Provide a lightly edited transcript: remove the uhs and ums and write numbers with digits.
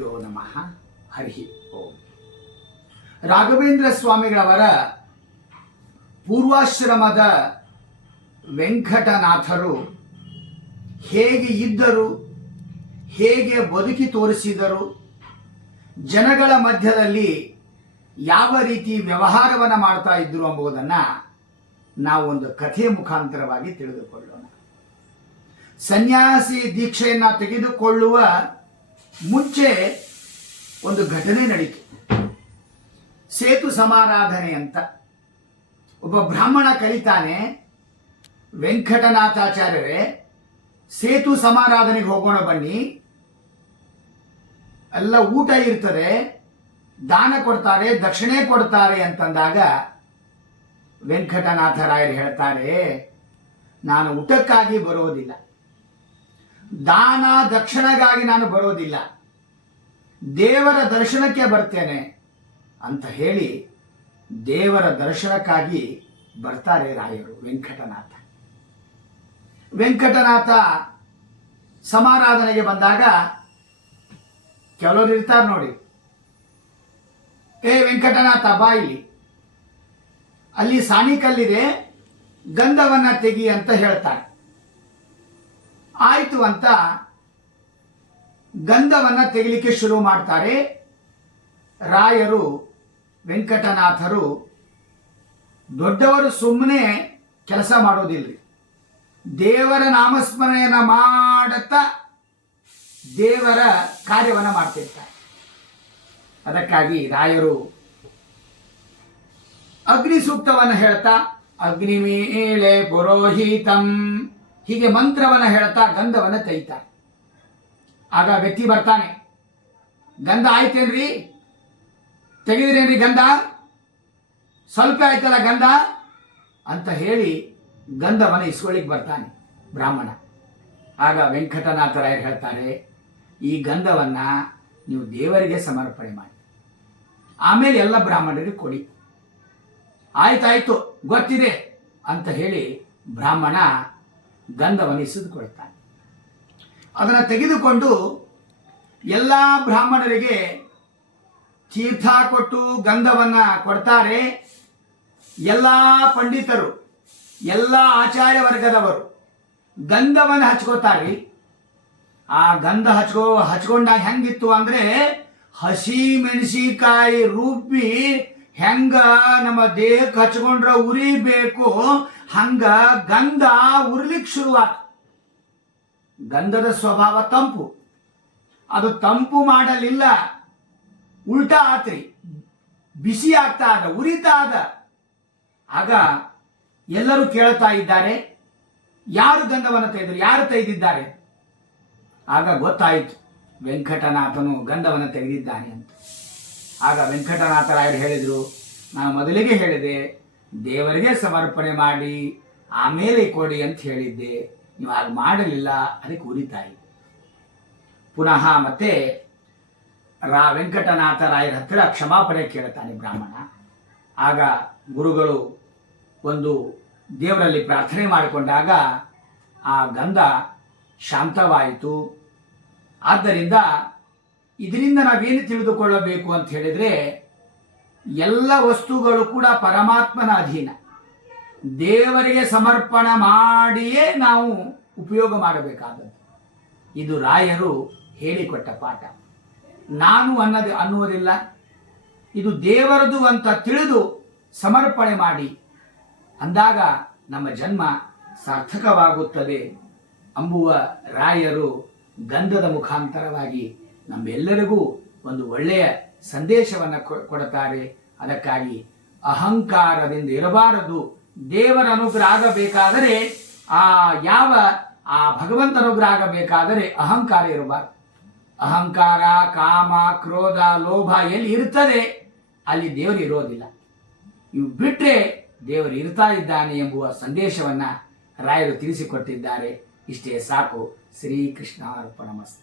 ಗುರುಭ್ಯೋ ನಮಃ. ಹರಿ ಓಂ. ರಾಘವೇಂದ್ರ ಸ್ವಾಮಿಗಳವರ ಪೂರ್ವಾಶ್ರಮದ ವೆಂಕಟನಾಥರು ಹೇಗೆ ಇದ್ದರು, ಹೇಗೆ ಬದುಕಿ ತೋರಿಸಿದರು, ಜನಗಳ ಮಧ್ಯದಲ್ಲಿ ಯಾವ ರೀತಿ ವ್ಯವಹಾರವನ್ನು ಮಾಡ್ತಾ ಇದ್ರು ಎಂಬುದನ್ನು ನಾವು ಒಂದು ಕಥೆಯ ಮುಖಾಂತರವಾಗಿ ತಿಳಿದುಕೊಳ್ಳೋಣ. ಸನ್ಯಾಸಿ ದೀಕ್ಷೆಯನ್ನು ತೆಗೆದುಕೊಳ್ಳುವ ಮುಂಚೆ ಒಂದು ಘಟನೆ ನಡೀತು. ಸೇತು ಸಮಾರಾಧನೆ ಅಂತ ಒಬ್ಬ ಬ್ರಾಹ್ಮಣ ಕರೀತಾನೆ, ವೆಂಕಟನಾಥಾಚಾರ್ಯರೇ ಸೇತು ಸಮಾರಾಧನೆಗೆ ಹೋಗೋಣ ಬನ್ನಿ, ಎಲ್ಲ ಊಟ ಇರ್ತದೆ, ದಾನ ಕೊಡ್ತಾರೆ, ದಕ್ಷಿಣೆ ಕೊಡ್ತಾರೆ ಅಂತಂದಾಗ ವೆಂಕಟನಾಥರಾಯರು ಹೇಳ್ತಾರೆ, ನಾನು ಊಟಕ್ಕಾಗಿ ಬರೋದಿಲ್ಲ, ದಾನ ದಕ್ಷಿಣೆಗಾಗಿ ನಾನು ಬರೋದಿಲ್ಲ, ದೇವರ ದರ್ಶನಕ್ಕೆ ಬರ್ತೇನೆ ಅಂತ ಹೇಳಿ ದೇವರ ದರ್ಶನಕ್ಕಾಗಿ ಬರ್ತಾರೆ ರಾಯರು. ವೆಂಕಟನಾಥ ಸಮಾರಾಧನೆಗೆ ಬಂದಾಗ ಕೆಲವರು ಇರ್ತಾರೆ ನೋಡಿ, ವೆಂಕಟನಾಥ ಬಾ ಇಲ್ಲಿ, ಅಲ್ಲಿ ಸಾಣಿಕಲ್ಲಿದೆ, ಗಂಧವನ್ನ ತೆಗಿ ಅಂತ ಹೇಳ್ತಾರೆ. ಆಯ್ತು ಅಂತ ಗಂಧವನ್ನ ತೆಗಿಲಿಕ್ಕೆ ಶುರು ಮಾಡ್ತಾರೆ. ರಾಯರು ವೆಂಕಟನಾಥರು ದೊಡ್ಡವರು ಸುಮ್ಮನೆ ಕೆಲಸ ಮಾಡೋದಿಲ್ಲ, ದೇವರ ನಾಮಸ್ಮರಣೆಯನ್ನ ಮಾಡುತ್ತಾ ದೇವರ ಕಾರ್ಯವನ್ನು ಮಾಡ್ತಿರ್ತಾರೆ. ಅದಕ್ಕಾಗಿ ರಾಯರು ಅಗ್ನಿ ಸೂಕ್ತವನ್ನು ಹೇಳ್ತಾ ಅಗ್ನಿಮೇಳೆ ಪುರೋಹಿತಂ ಹೀಗೆ ಮಂತ್ರವನ್ನು ಹೇಳ್ತಾ ಗಂಧವನ್ನು ತೆಗಿತಾರೆ. ಆಗ ವ್ಯಕ್ತಿ ಬರ್ತಾನೆ, ಗಂಧ ಆಯ್ತೇನ್ರಿ, ತೆಗೆದ್ರೇನ್ರಿ ಗಂಧ, ಸ್ವಲ್ಪ ಆಯ್ತಲ್ಲ ಗಂಧ ಅಂತ ಹೇಳಿ ಗಂಧವನ್ನು ಇಸ್ಕೊಳ್ಳಿಕ್ಕೆ ಬರ್ತಾನೆ ಬ್ರಾಹ್ಮಣ. ಆಗ ವೆಂಕಟನಾಥರಾಯರು ಹೇಳ್ತಾರೆ, ಈ ಗಂಧವನ್ನು ನೀವು ದೇವರಿಗೆ ಸಮರ್ಪಣೆ ಮಾಡಿ, ಆಮೇಲೆ ಎಲ್ಲ ಬ್ರಾಹ್ಮಣರಿಗೆ ಕೊಡಿ. ಆಯ್ತಾಯ್ತು ಗೊತ್ತಿದೆ ಅಂತ ಹೇಳಿ ಬ್ರಾಹ್ಮಣ ಗಂಧವನ್ನು ಇಸಿದುಕೊಳ್ತಾನೆ. ಅದನ್ನು ತೆಗೆದುಕೊಂಡು ಎಲ್ಲ ಬ್ರಾಹ್ಮಣರಿಗೆ ತೀರ್ಥ ಕೊಟ್ಟು ಗಂಧವನ್ನು ಕೊಡ್ತಾರೆ. ಎಲ್ಲ ಪಂಡಿತರು, ಎಲ್ಲ ಆಚಾರ್ಯ ವರ್ಗದವರು ಗಂಧವನ್ನು ಹಚ್ಕೋತಾರೆ. ಆ ಗಂಧ ಹಚ್ಕೊಂಡಾಗ ಹೆಂಗಿತ್ತು ಅಂದ್ರೆ, ಹಸಿ ಮೆಣಸಿಕಾಯಿ ರುಬ್ಬಿ ಹೆಂಗ ನಮ್ಮ ದೇಹಕ್ಕೆ ಹಚ್ಕೊಂಡ್ರೆ ಉರಿಬೇಕು ಹಂಗ ಗಂಧ ಉರ್ಲಿಕ್ಕೆ ಶುರುವಾತ. ಗಂಧದ ಸ್ವಭಾವ ತಂಪು, ಅದು ತಂಪು ಮಾಡಲಿಲ್ಲ, ಉಲ್ಟಾ ಆತ್ರಿ, ಬಿಸಿ ಆಗ್ತಾ ಅದ, ಉರಿತಾ ಅದ. ಆಗ ಎಲ್ಲರೂ ಕೇಳ್ತಾ ಇದ್ದಾರೆ, ಯಾರು ಗಂಧವನ್ನು ತೆಗೆದರು, ಯಾರು ತೆಗೆದಿದ್ದಾರೆ? ಆಗ ಗೊತ್ತಾಯಿತು ವೆಂಕಟನಾಥನು ಗಂಧವನ್ನು ತೆಗೆದಿದ್ದಾನೆ ಅಂತ. ಆಗ ವೆಂಕಟನಾಥರಾಯರು ಹೇಳಿದರು, ನಾನು ಮೊದಲಿಗೆ ಹೇಳಿದೆ ದೇವರಿಗೆ ಸಮರ್ಪಣೆ ಮಾಡಿ ಆಮೇಲೆ ಕೊಡಿ ಅಂತ ಹೇಳಿದ್ದೆ, ನೀವು ಹಾಗೆ ಮಾಡಲಿಲ್ಲ, ಅದಕ್ಕೆ ಉರಿತಾಯಿ. ಪುನಃ ಮತ್ತೆ ವೆಂಕಟನಾಥರಾಯರ ಹತ್ತಿರ ಕ್ಷಮಾಪಣೆ ಕೇಳ್ತಾನೆ ಬ್ರಾಹ್ಮಣ. ಆಗ ಗುರುಗಳು ಒಂದು ದೇವರಲ್ಲಿ ಪ್ರಾರ್ಥನೆ ಮಾಡಿಕೊಂಡಾಗ ಆ ಗಂಧ ಶಾಂತವಾಯಿತು. ಆದ್ದರಿಂದ ಇದರಿಂದ ನಾವೇನು ತಿಳಿದುಕೊಳ್ಳಬೇಕು ಅಂತ ಹೇಳಿದರೆ, ಎಲ್ಲ ವಸ್ತುಗಳು ಕೂಡ ಪರಮಾತ್ಮನ ಅಧೀನ, ದೇವರಿಗೆ ಸಮರ್ಪಣೆ ಮಾಡಿಯೇ ನಾವು ಉಪಯೋಗ ಮಾಡಬೇಕಾದದ್ದು. ಇದು ರಾಯರು ಹೇಳಿಕೊಟ್ಟ ಪಾಠ. ನಾನು ಅನ್ನುವುದಿಲ್ಲ, ಇದು ದೇವರದು ಅಂತ ತಿಳಿದು ಸಮರ್ಪಣೆ ಮಾಡಿ ಅಂದಾಗ ನಮ್ಮ ಜನ್ಮ ಸಾರ್ಥಕವಾಗುತ್ತದೆ ಎಂಬುವ ರಾಯರು ಗಂಧದ ಮುಖಾಂತರವಾಗಿ ನಮ್ಮೆಲ್ಲರಿಗೂ ಒಂದು ಒಳ್ಳೆಯ ಸಂದೇಶವನ್ನು ಕೊಡುತ್ತಾರೆ. ಅದಕ್ಕಾಗಿ ಅಹಂಕಾರದಿಂದ ಇರಬಾರದು. ದೇವರ ಅನುಗ್ರಹ ಆಗಬೇಕಾದರೆ ಆ ಭಗವಂತ ಅನುಗ್ರಹ ಆಗಬೇಕಾದರೆ ಅಹಂಕಾರ ಇರಬಾರದು. ಅಹಂಕಾರ, ಕಾಮ, ಕ್ರೋಧ, ಲೋಭ ಎಲ್ಲಿ ಇರ್ತದೆ ಅಲ್ಲಿ ದೇವರು ಇರೋದಿಲ್ಲ. ಇವು ಬಿಟ್ಟರೆ ದೇವರು ಇರ್ತಾ ಇದ್ದಾನೆ ಎಂಬುವ ಸಂದೇಶವನ್ನು ರಾಯರು ತಿಳಿಸಿಕೊಟ್ಟಿದ್ದಾರೆ. ಇಷ್ಟೇ ಸಾಕು. ಶ್ರೀಕೃಷ್ಣ ಅರ್ಪಣಮಸ್ತು.